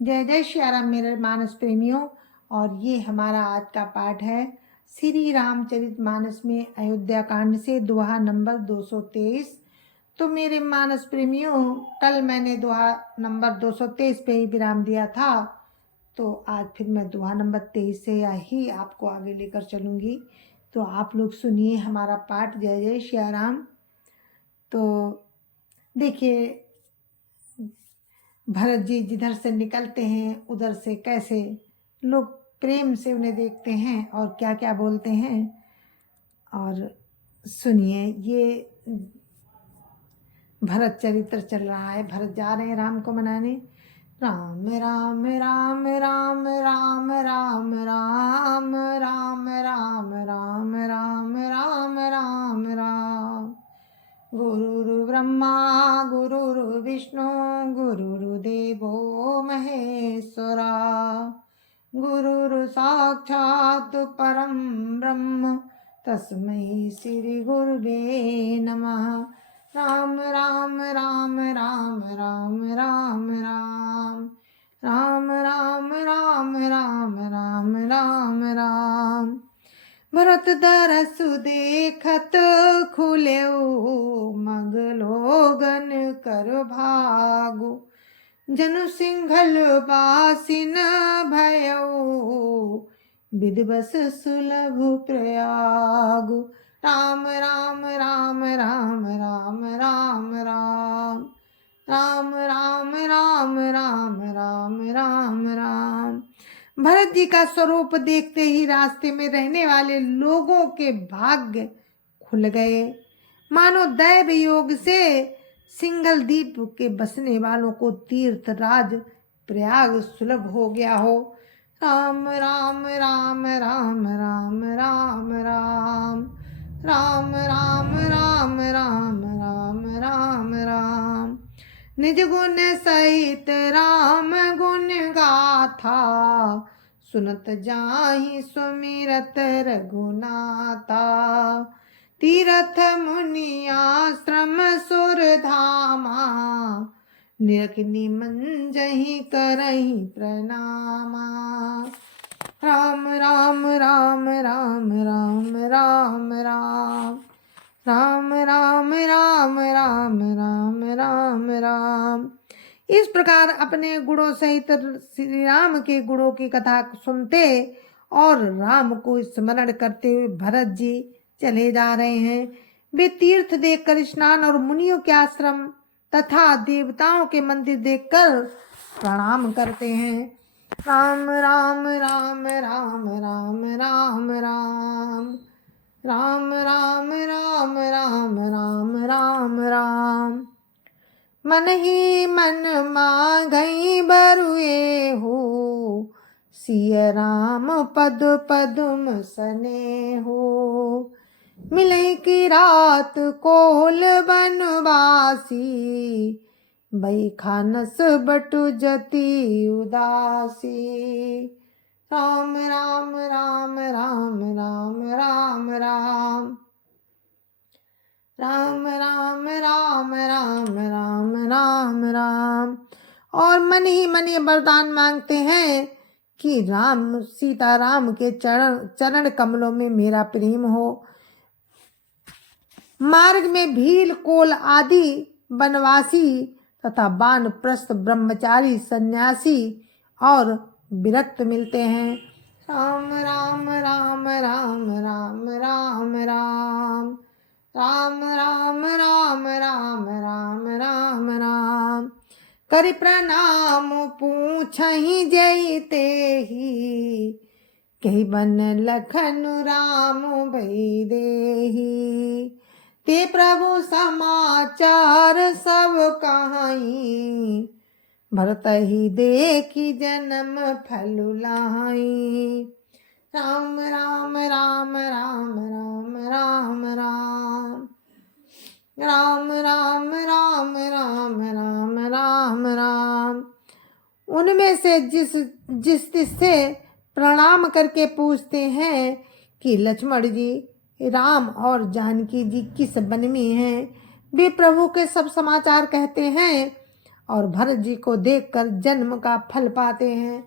जय जय श्री राम मेरे मानस प्रेमियों। और ये हमारा आज का पाठ है श्री रामचरितमानस में अयोध्या कांड से दोहा नंबर 223। तो मेरे मानस प्रेमियों, कल मैंने दोहा नंबर 223 पे ही विराम दिया था, तो आज फिर मैं दोहा नंबर 23 से ही आपको आगे लेकर चलूँगी। तो आप लोग सुनिए हमारा पाठ। जय जय श्री राम। तो देखिए, भरत जी जिधर से निकलते हैं उधर से कैसे लोग प्रेम से उन्हें देखते हैं और क्या क्या बोलते हैं। और सुनिए, ये भरत चरित्र चल रहा है। भरत जा रहे हैं राम को मनाने। राम राम राम राम राम राम राम राम राम राम राम राम राम राम। गुरुर् ब्रह्मा गुरुर् विष्णु गुरुर्देवो महेश्वरा। गुरुर् साक्षात् परं ब्रह्म तस्मै श्री गुरुवे नमः। राम राम राम राम राम राम राम राम राम राम राम राम राम राम। भरत दरसु देखत खुलेऊ मगलोगन कर भागु। जनु सिंघल बासिन भयऊ विधिवस सुलभ प्रयागु। राम राम राम राम राम राम राम राम राम राम राम राम राम राम। भरत जी का स्वरूप देखते ही रास्ते में रहने वाले लोगों के भाग्य खुल गए, मानो दैव योग से सिंघल द्वीप के बसने वालों को तीर्थ राज प्रयाग सुलभ हो गया हो। राम राम राम राम राम राम राम राम राम राम राम राम राम राम। निज गुण सहित राम गुण गाथा सुनत जाहि सुमिरत रघुनाथा। तीरथ मुनि आश्रम सुर धामा निरखनी मंजहि करहि प्रणामा। राम राम राम राम राम राम राम राम राम राम राम राम राम राम। इस प्रकार अपने गुणों सहित श्री राम के गुणों की कथा सुनते और राम को स्मरण करते हुए भरत जी चले जा रहे हैं। वे तीर्थ देखकर स्नान और मुनियों के आश्रम तथा देवताओं के मंदिर देखकर प्रणाम करते हैं। राम राम राम राम राम राम राम राम राम राम राम राम राम राम। मन ही मन मांगई बरुए हो सिय राम पद पदुम सने हो। मिलई की रात कोल बनवासी बैखानस बटु जति उदासी। राम राम राम राम राम राम राम राम राम राम राम राम राम राम। और मन ही मन ये वरदान मांगते हैं कि राम सीता राम के चरण कमलों में मेरा प्रेम हो। मार्ग में भील कोल आदि बनवासी तथा वानप्रस्थ ब्रह्मचारी सन्यासी और विरक्त मिलते हैं। राम राम राम राम राम राम राम राम राम राम राम राम राम राम। करि प्रणाम पूछहि जैते ही कहि बन लखन राम भई देहि। ते प्रभु समाचार सब कहाई भरत ही देखी जन्म फल लाही। राम राम राम राम राम राम राम राम राम राम राम राम राम राम। उनमें से जिससे प्रणाम करके पूछते हैं कि लक्ष्मण जी, राम और जानकी जी किस वन में हैं। वे प्रभु के सब समाचार कहते हैं और भरत जी को देखकर जन्म का फल पाते हैं।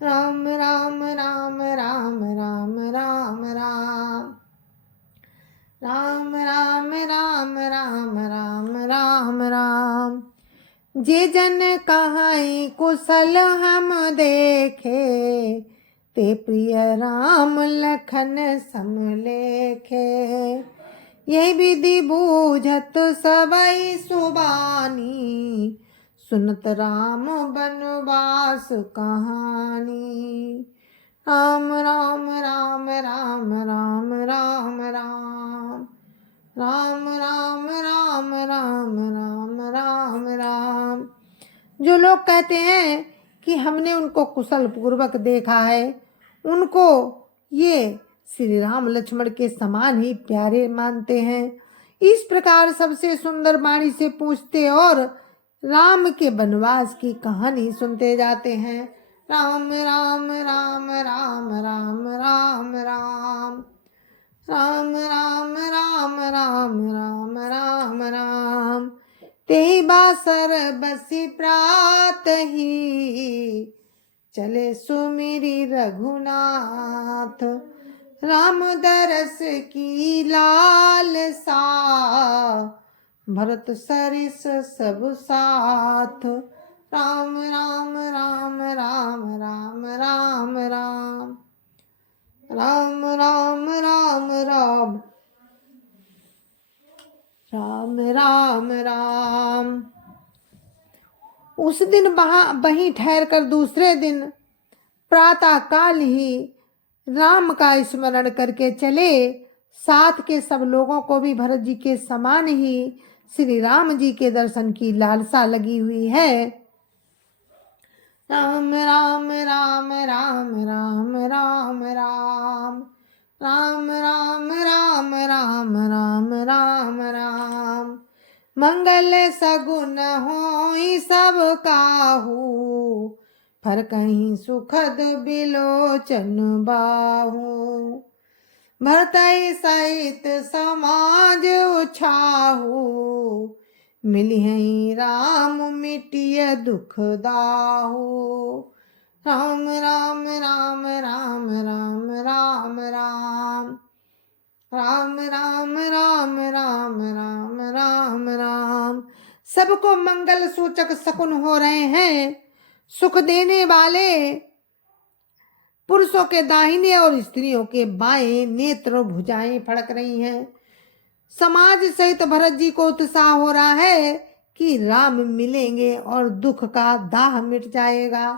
राम राम राम राम राम राम राम राम राम राम राम राम राम राम। जे जन कहाई कुशल हम देखे, ते प्रिय राम लखन समलेखे। यही विधि बूझत सबई सुबानी, सुनत राम बनवास कहानी। राम राम राम राम राम राम राम राम राम राम राम राम राम राम। जो लोग कहते हैं कि हमने उनको कुशल पूर्वक देखा है, उनको ये श्री राम लक्ष्मण के समान ही प्यारे मानते हैं। इस प्रकार सबसे सुंदर वाणी से पूछते और राम के वनवास की कहानी सुनते जाते हैं। राम राम राम राम राम राम राम राम राम राम राम राम राम राम। तेहि बासर बसी प्रात ही, चले सुमिरी रघुनाथ। राम दरस की लालसा, भरत सरिस सब साथ। राम राम राम राम राम राम राम राम राम राम राम राम राम राम। उस दिन वहीं ठहर कर दूसरे दिन प्रातः काल ही राम का स्मरण करके चले। साथ के सब लोगों को भी भरत जी के समान ही श्री राम जी के दर्शन की लालसा लगी हुई है। राम राम राम राम राम राम राम राम राम राम राम राम राम राम। मंगल सगुन होई सब काहू, फर कहीं सुखद बिलोचन बाहू। भरतई सहित समाज उछाहू, मिलिहि राम मिटिय दुख दाहू। राम राम राम राम राम राम राम राम राम राम राम राम राम राम। सबको मंगल सूचक शकुन हो रहे हैं। सुख देने वाले पुरुषों के दाहिने और स्त्रियों के बाएं नेत्र भुजाएं फड़क रही हैं। समाज सहित भरत जी को उत्साह हो रहा है कि राम मिलेंगे और दुख का दाह मिट जाएगा।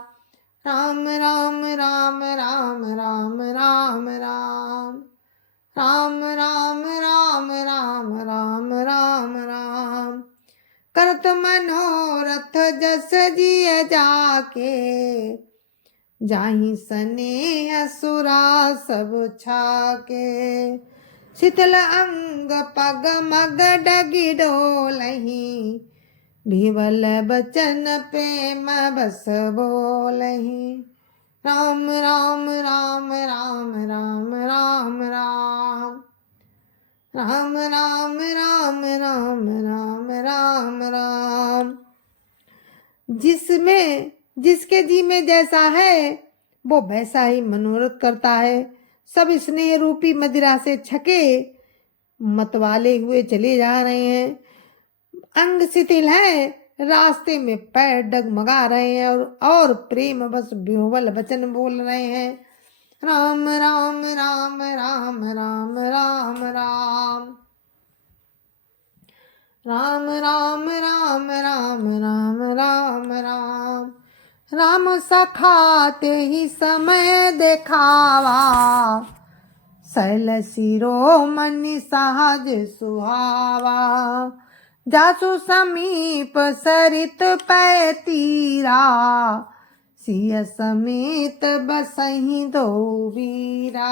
राम राम राम राम राम राम राम राम राम राम राम राम राम राम। करत मनोरथ जस जिय जाके, जाहि स्नेह सुरा सब छाके। शीतल अंग पग मग डगी डोलही, विवल बचन प्रेम बस बोलही। राम राम राम राम राम राम राम राम राम राम राम राम राम राम। जिसके जी में जैसा है वो वैसा ही मनोरथ करता है। सब स्नेह रूपी मदिरा से छके मतवाले हुए चले जा रहे हैं। अंग शिथिल है, रास्ते में पैर डगमगा रहे हैं और प्रेम बस विह्वल वचन बोल रहे हैं। राम राम राम राम राम राम राम राम राम राम राम राम राम राम। राम सखाते ही समय देखावा, शैल शिरोमणि सहज सुहावा। जासु समीप सरित पै तीरा, सिय समेत बसहि दो वीरा।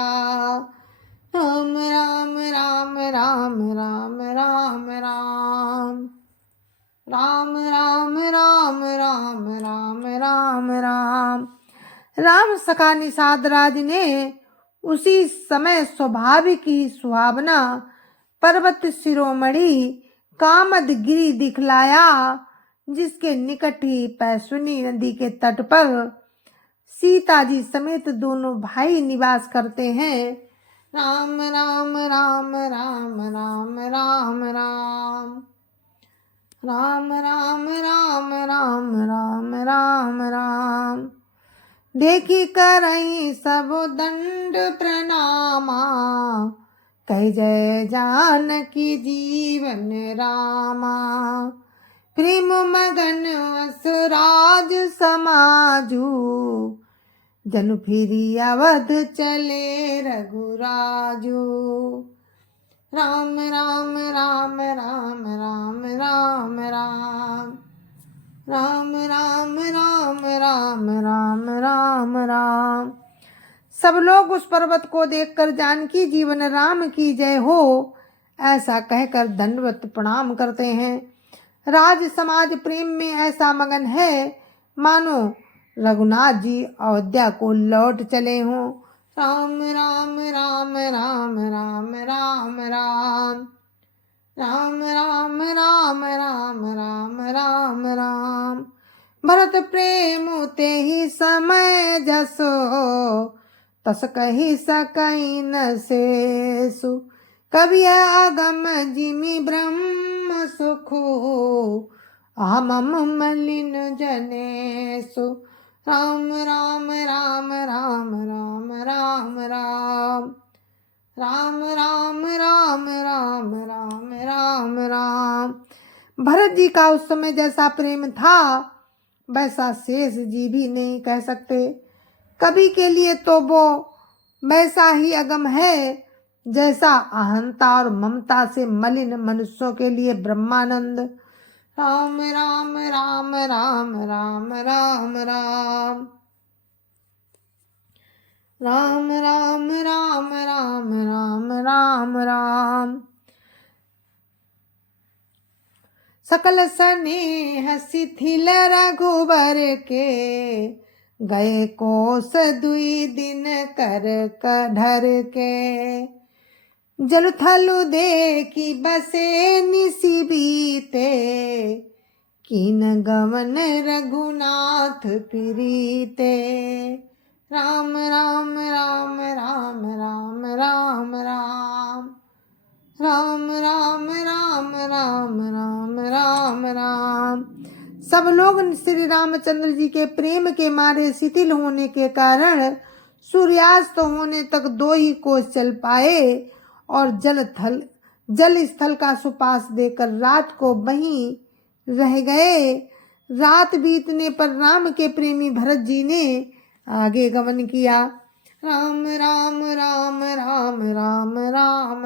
राम राम राम राम राम राम राम राम राम राम राम राम राम राम। राम सखा निषाद राज ने उसी समय स्वाभाविक ही सुहावना पर्वत शिरोमणि कामद गिरी दिखलाया, जिसके निकट ही पैसुनी नदी के तट पर सीता जी समेत दोनों भाई निवास करते हैं। राम राम राम राम राम राम राम राम राम राम राम राम राम राम। देखी करई सब दंड प्रणामा, कह जय जानकी जीवन रामा। प्रेम मगन असुराज समाजू, जनु फिरी अवध चले रघुराजू। राम राम राम राम राम राम राम राम राम राम राम राम राम राम। सब लोग उस पर्वत को देखकर जानकी जीवन राम की जय हो ऐसा कहकर दंडवत प्रणाम करते हैं। राज समाज प्रेम में ऐसा मगन है मानो रघुनाथ जी अयोध्या को लौट चले हों। राम राम राम राम राम राम राम राम राम राम राम राम राम राम। भरत प्रेम ते ही समय जसो, तस कही सकई न शेषु। कवि आगम जिमि ब्रह्म सुखो, आमम मलिन जनेषु। राम राम राम राम राम राम राम राम राम राम राम राम राम राम। भरत जी का उस समय जैसा प्रेम था वैसा शेष जी भी नहीं कह सकते। कवि के लिए तो वो वैसा ही अगम है जैसा अहंता और ममता से मलिन मनुष्यों के लिए ब्रह्मानंद। राम राम राम राम राम राम राम राम राम राम राम राम राम राम। सकल स्नेह शिथिल रघुबर के, गए कोस दुई दिन कर धर के। जल थलु देखी बसे निसि बीते, कीन गवन रघुनाथ प्रीते। राम राम राम राम राम राम राम राम राम राम राम राम राम राम। सब लोग श्री रामचंद्र जी के प्रेम के मारे शिथिल होने के कारण सूर्यास्त होने तक 2 ही कोस चल पाए और जल स्थल का सुपास देकर रात को वहीं रह गए। रात बीतने पर राम के प्रेमी भरत जी ने आगे गमन किया। राम राम राम राम राम राम राम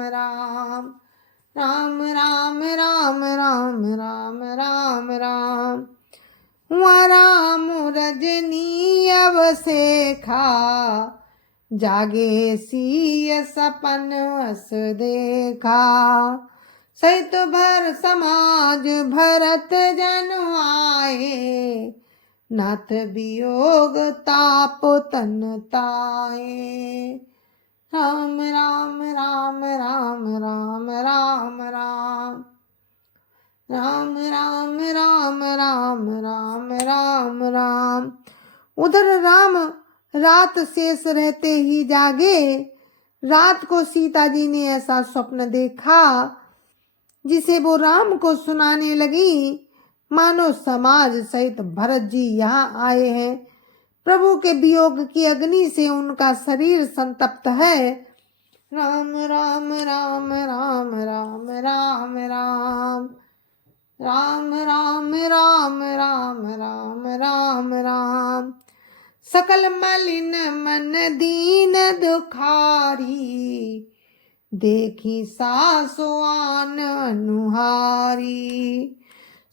राम राम राम राम राम राम राम। हुआ राम रजनी अवसेखा, जागे सिय सपन अस देखा। सहित भर समाज भरत जन आए, नाथ वियोग ताप तन ताए। राम राम राम राम राम राम राम राम राम राम राम राम राम राम। उधर राम रात शेष रहते ही जागे। रात को सीता जी ने ऐसा स्वप्न देखा जिसे वो राम को सुनाने लगी। मानो समाज सहित भरत जी यहाँ आए हैं। प्रभु के वियोग की अग्नि से उनका शरीर संतप्त है। राम राम राम राम राम राम राम राम राम राम राम राम राम राम। सकल मलिन मन दीन दुखारी, देखी सासो आन अनुहारी।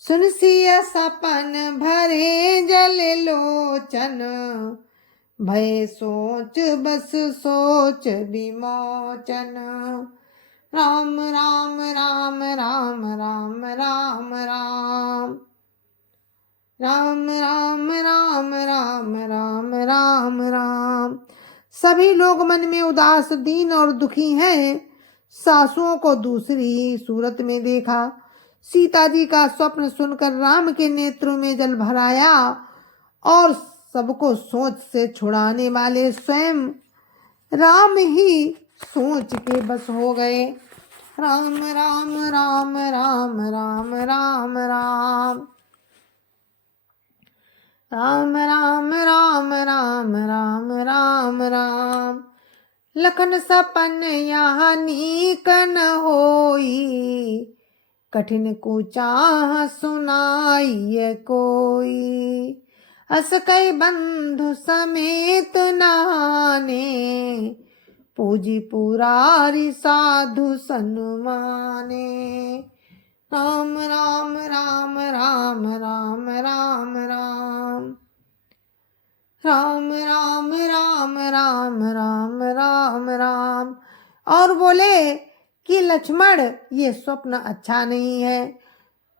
सुन सिय सपन भरे जल लोचन, भय सोच बस सोच विमोचन। राम राम राम राम राम राम राम राम राम राम राम राम राम राम। सभी लोग मन में उदास दीन और दुखी हैं। सासुओं को दूसरी सूरत में देखा। सीता जी का स्वप्न सुनकर राम के नेत्रों में जल भर आया और सबको सोच से छुड़ाने वाले स्वयं राम ही सोच के बस हो गए। राम राम राम राम राम राम राम राम राम राम राम राम राम राम। लखन सपन यहाँ नीक न होई, कठिन कुचाह सुनाई कोई। अस कई बंधु समेत नहाने, पूजी पुरारी साधु सन्माने। राम राम राम राम राम राम राम राम राम राम राम राम राम राम। और बोले कि लक्ष्मण, ये स्वप्न अच्छा नहीं है,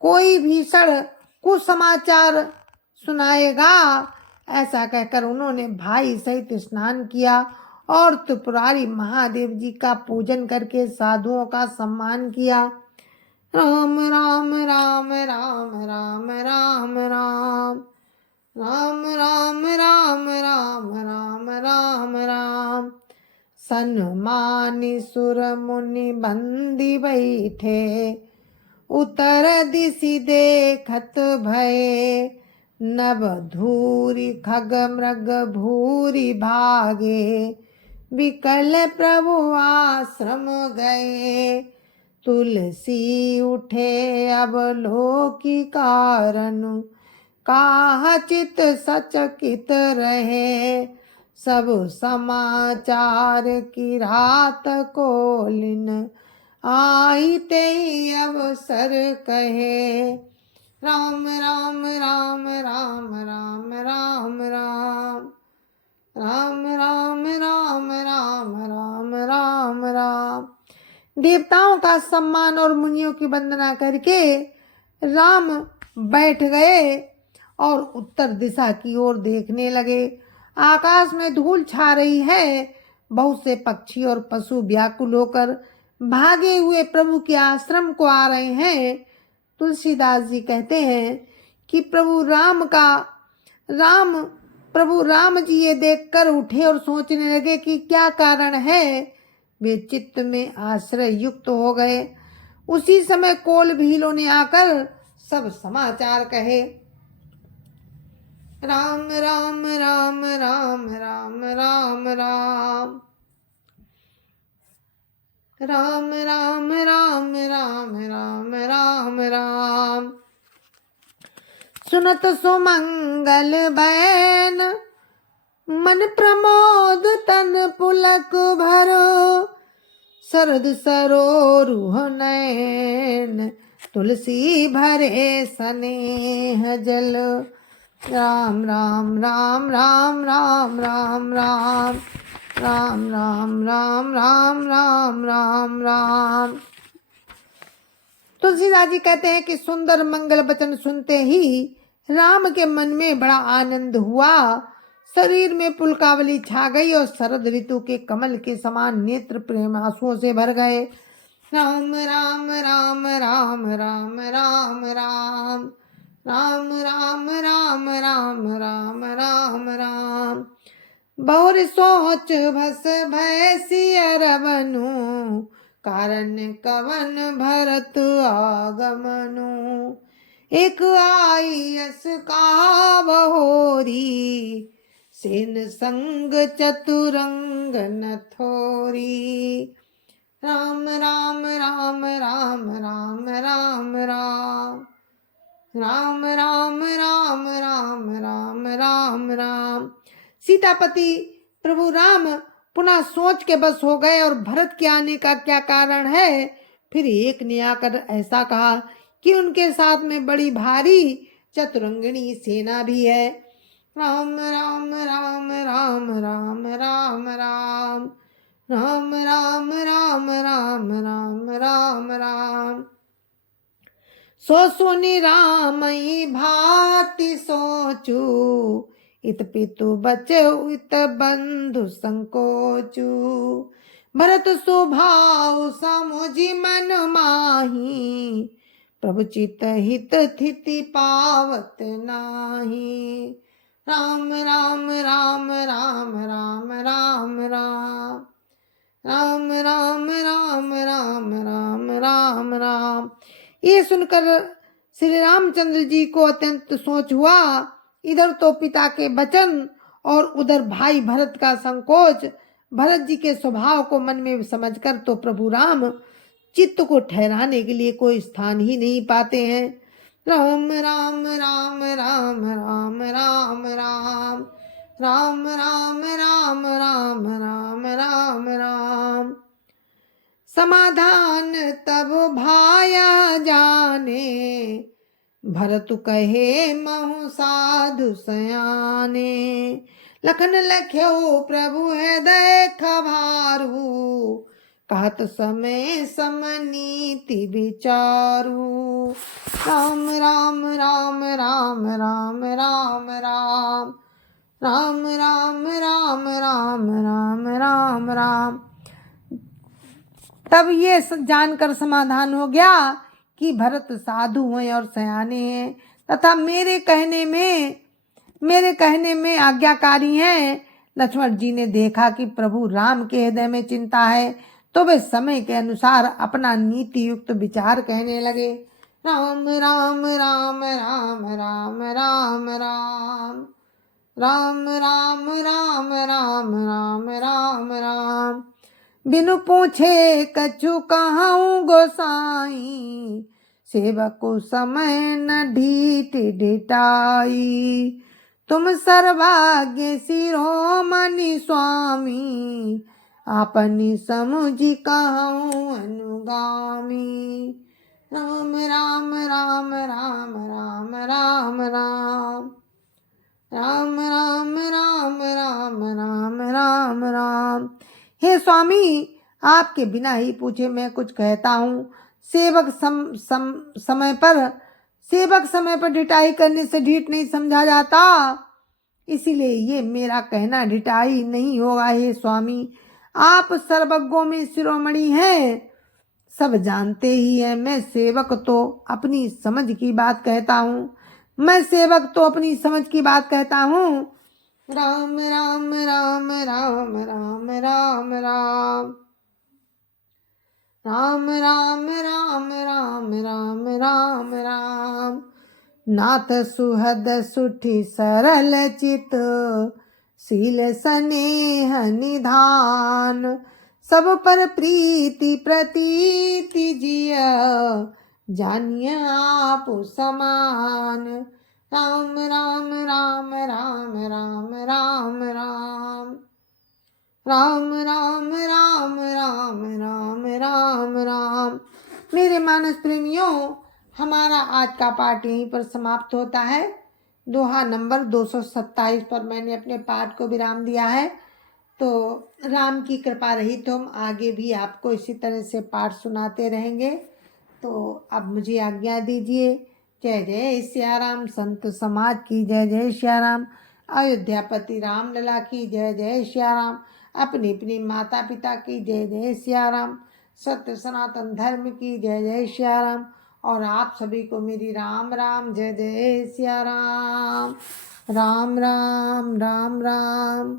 कोई भीषण कुसमाचार सुनाएगा। ऐसा कहकर उन्होंने भाई सहित स्नान किया और त्रिपुरारी महादेव जी का पूजन करके साधुओं का सम्मान किया। राम राम राम राम राम राम राम राम राम राम राम राम राम राम। सन्मानी सुर मुनि बंदी बैठे, उतर दिशि देखत भये। नभ धूरी खग मृग भूरी भागे, विकल प्रभु आश्रम गए। तुलसी उठे अब लोकी कारण, काह चित सचकित रहे। सब समाचार की रात कोलिन, आई ते अवसर कहे। राम राम राम राम राम राम राम राम राम राम राम राम राम राम। देवताओं का सम्मान और मुनियों की वंदना करके राम बैठ गए और उत्तर दिशा की ओर देखने लगे। आकाश में धूल छा रही है, बहुत से पक्षी और पशु व्याकुल होकर भागे हुए प्रभु के आश्रम को आ रहे हैं। तुलसीदास जी कहते हैं कि प्रभु राम जी ये देखकर उठे और सोचने लगे कि क्या कारण है। वे चित्त में आश्रय युक्त हो गए। उसी समय कोल भीलों ने आकर सब समाचार कहे। राम राम राम राम राम राम राम राम राम राम राम राम राम राम। सुनत सुमंगल बैन, मन प्रमोद तन पुलक भरो। शरद सरोरुह नैन, तुलसी भरे स्नेह जल। राम राम राम राम राम राम राम राम राम राम राम राम राम राम। तुलसीदास जी कहते हैं कि सुंदर मंगल वचन सुनते ही राम के मन में बड़ा आनंद हुआ। शरीर में पुलकावली छा गई और शरद ऋतु के कमल के समान नेत्र प्रेम आंसुओं से भर गए। राम राम राम राम राम राम राम राम राम राम राम राम राम राम। बहुर सोच भस भय सिय रवनु, कारण कवन भरत आगमनु। एक आई यस का बहोरी, सेन संग चतुरंग न थोरी। राम राम राम राम राम राम राम राम राम राम राम राम राम राम। सीतापति प्रभु राम पुनः सोच के बस हो गए और भरत के आने का क्या कारण है। फिर एक ने आकर ऐसा कहा कि उनके साथ में बड़ी भारी चतुरंगिणी सेना भी है। राम राम राम राम राम राम राम राम राम राम राम राम राम राम। सो सुनि रामई भाति सोचू, इत पितु बचउ इत बंधु संकोचू। भरत स्वभाव समुझि मन माही, प्रभु चित हित थिति पावत नाही। राम राम राम राम राम राम राम राम राम राम राम राम राम राम। ये सुनकर श्री रामचंद्र जी को अत्यंत सोच हुआ। इधर तो पिता के वचन और उधर भाई भरत का संकोच। भरत जी के स्वभाव को मन में समझकर तो प्रभु राम चित्त को ठहराने के लिए कोई स्थान ही नहीं पाते हैं। राम राम राम राम राम राम राम राम राम राम राम राम राम राम। समाधान तब भाया जाने, भरत कहे महु साधु सयाने। लखन लख्यो प्रभु हृदय खभारू, कहत समय समनीति विचारू। राम राम राम राम राम राम राम राम राम राम राम राम राम राम। तब ये जानकर समाधान हो गया कि भरत साधु हैं और सयाने हैं तथा मेरे कहने में आज्ञाकारी हैं। लक्ष्मण जी ने देखा कि प्रभु राम के हृदय में चिंता है तो वे समय के अनुसार अपना नीति युक्त विचार कहने लगे। राम राम राम राम राम राम राम राम राम राम राम राम राम राम। बिनु पूछे कछु कहूँ गोसाई, सेवक को समय न ढीठ ढिठाई। तुम सर्वज्ञ शिरोमणि स्वामी, आपनी समुझि कहूँ अनुगामी। राम राम राम राम राम राम राम राम राम राम राम राम राम राम। हे स्वामी, आपके बिना ही पूछे मैं कुछ कहता हूँ। सेवक समय पर ढिठाई करने से ढीठ नहीं समझा जाता, इसीलिए ये मेरा कहना ढिठाई नहीं होगा। हे स्वामी, आप सर्वज्ञों में शिरोमणि हैं, सब जानते ही हैं। मैं सेवक तो अपनी समझ की बात कहता हूँ। राम राम राम राम राम राम राम राम राम राम राम राम राम राम। नाथ सुहद सुठी सरल चित, शील स्नेह निधान। सब पर प्रीति प्रतीति जिया, जानिए आप समान। राम राम राम राम राम राम राम राम राम राम राम राम राम राम। मेरे मानस प्रेमियों, हमारा आज का पाठ यहीं पर समाप्त होता है। दोहा नंबर 227 पर मैंने अपने पाठ को विराम दिया है। तो राम की कृपा रही तो हम आगे भी आपको इसी तरह से पाठ सुनाते रहेंगे। तो अब मुझे आज्ञा दीजिए। जय जय सिया राम। संत समाज की जय जय सिया राम। अयोध्यापति राम लला की जय जय सिया राम। अपने अपने माता पिता की जय जय सिया राम। सत्य सनातन धर्म की जय जय सिया राम। और आप सभी को मेरी राम राम जय जय सिया राम। राम राम राम राम।